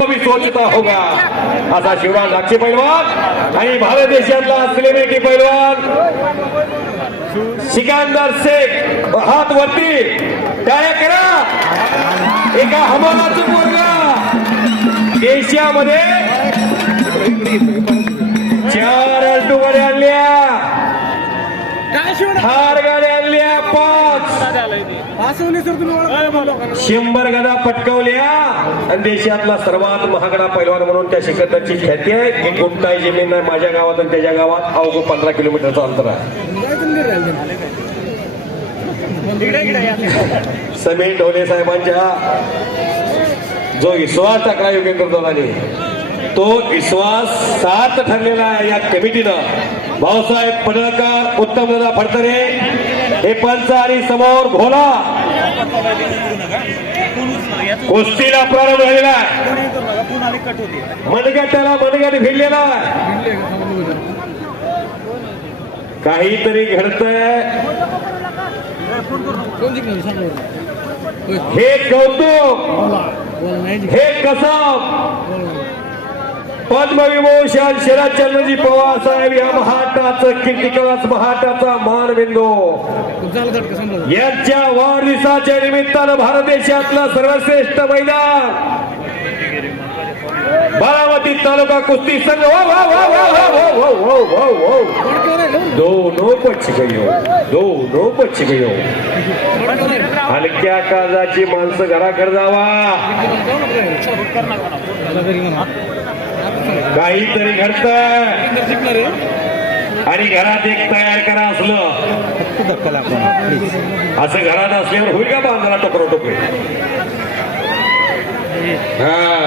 भी सोचता होगा असा शिवराज नागचे पैलवान आणि भारत देशातला सेलिब्रिटी पैलवान सिकंदर शेख हात वरती टाळ्या करा। एका हमालाचं पोरगा एशियामध्ये चार अल्टो गाड्या आणल्या। पाच शंभर गदा पटकवल्या. आणि देशातला सर्वात महागडा पैलवान म्हणून त्या सिकंदरची ख्याती आहे. की गुंठाई जमीन नाही माझ्या गावात आणि त्याच्या गावात अवघं पंधरा किलोमीटरचं अंतर आहे. समीर ढोले साहेबांच्या जो विश्वास टाकला योगेंद्र दादाने तो विश्वास सात ठरलेला आहे या कमिटीनं. भाऊसाहेब पडळकर उत्तम दादा फडतरे हे पंच आणि समोर भोला. कुस्तीला प्रारंभ झालेला मनगटाला मनगट भिडलेला काहीतरी घडतंय. हे कौतुक. हे कसब. पद्मविभूषण शरदचंद्रजी पवार साहेब या महाटाचं कीर्तिकलाच महाटाचा मानबिंदू यांच्या वाढदिवसाच्या निमित्तानं भारत देशातला सर्वश्रेष्ठ मैदान बारामती तालुका कुस्ती संघ दोनो पक्ष गयो दोनो पक्ष गयो हलक्या काळजाची माणसं घराकडे जावा काहीतरी घडतंय आणि घरात एक तयार करा असलं. असं घरात असल्यावर होईल का बांधाला टोकरो टोकरे हा.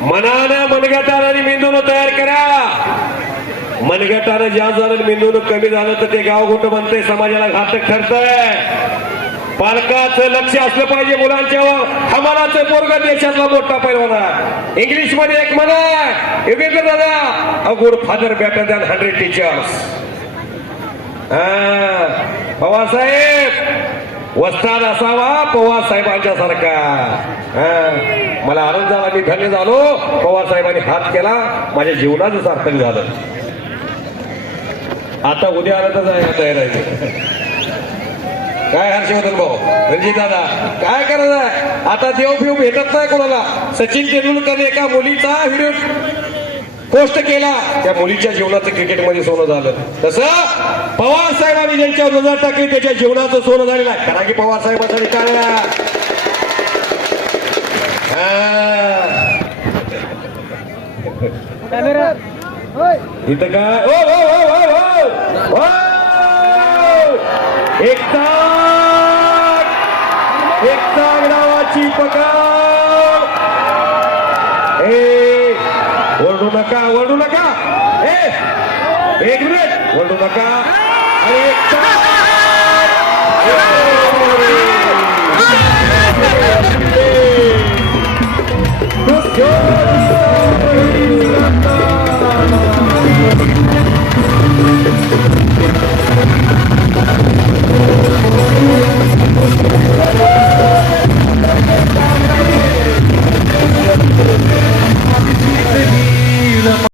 मनानं मनगटानं आणि मेंदून तयार करा. मनगटानं ज्या झालं मेंदून कमी झालं तर ते गाव कुठं म्हणतंय समाजाला घातक ठरतंय. पालकाचं लक्ष असलं पाहिजे मुलांच्यावर. हमालाचं पोरग देशातला मोठा पैलवान इंग्लिशमध्ये एक म्हणा. योगेंद्र दादा a good father better than hundred teachers Pawar साहेब वस्ताद असावा पवार साहेबांच्या सारखा. हा. मला आनंद झाला मी धन्य झालो. पवार साहेबांनी हात केला. माझ्या जीवनाचं सार्थक झालं. आता उद्या आलं तर जायला तयार आहे. काय हर्षवर्धन भाऊ? रणजित दादा काय करायचं आता देव फिव भेटत नाही कोणाला. सचिन तेंडुलकरने एका मुलीचा व्हिडिओ पोस्ट केला. त्या मुलीच्या जीवनाचं क्रिकेटमध्ये सोनं झालं. तसं पवार साहेबांनी ज्यांच्यावर नजर टाकली त्याच्या जीवनाचं सोनं झालेलं आहे. कारण की पवार साहेबांसाठी काय इथं काय? ओ ताक नावाची पकड. ए ओरडू नका ओरडू नका. ए एक मिनिट. ओरडू नका. आणि एक